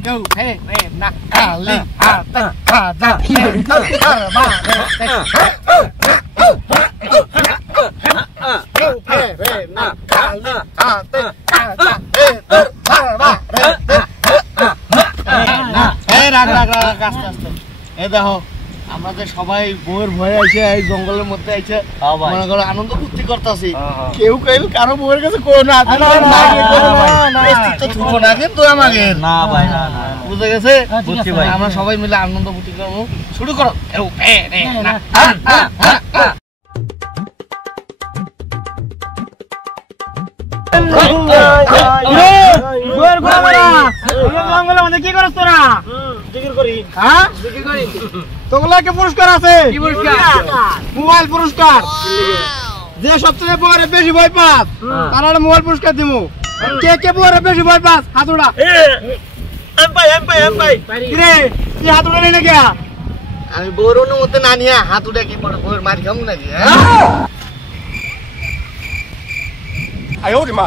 Go phe về nặng li ta ra ba Go phe về nặng li দেখো আমরা যে সবাই বউয়ের ভয়ে আইছে এই জঙ্গলের মধ্যে আইছে মনে করো আনন্দ ফুর্তি করতেছি কেউ কেউ কারো বউয়ের কাছে কোনো না থুবো না কিন্তু আমাকে না ভাই না বুঝে গেছে বুঝছি ভাই আমরা সবাই মিলে আনন্দ ফুর্তি করবো শুরু করো কি করছ তোরা জিকির করি হ্যাঁ জিকির করি তোগুলাকে পুরস্কার আছে কি পুরস্কার মোবাইল পুরস্কার যে সবচেয়ে বড় বেশি ভয় পাস তারা মোবাইল পুরস্কার দিমু কে কে বড় বেশি ভয় পাস হাত উড়া এম ভাই রে কি হাত উড়া নেই নাকি আমি বড় অনুমতি না নিয়া হাত উড়া কি বড় বড় মার খামু নাকি হ্যাঁ আয় ওরে মা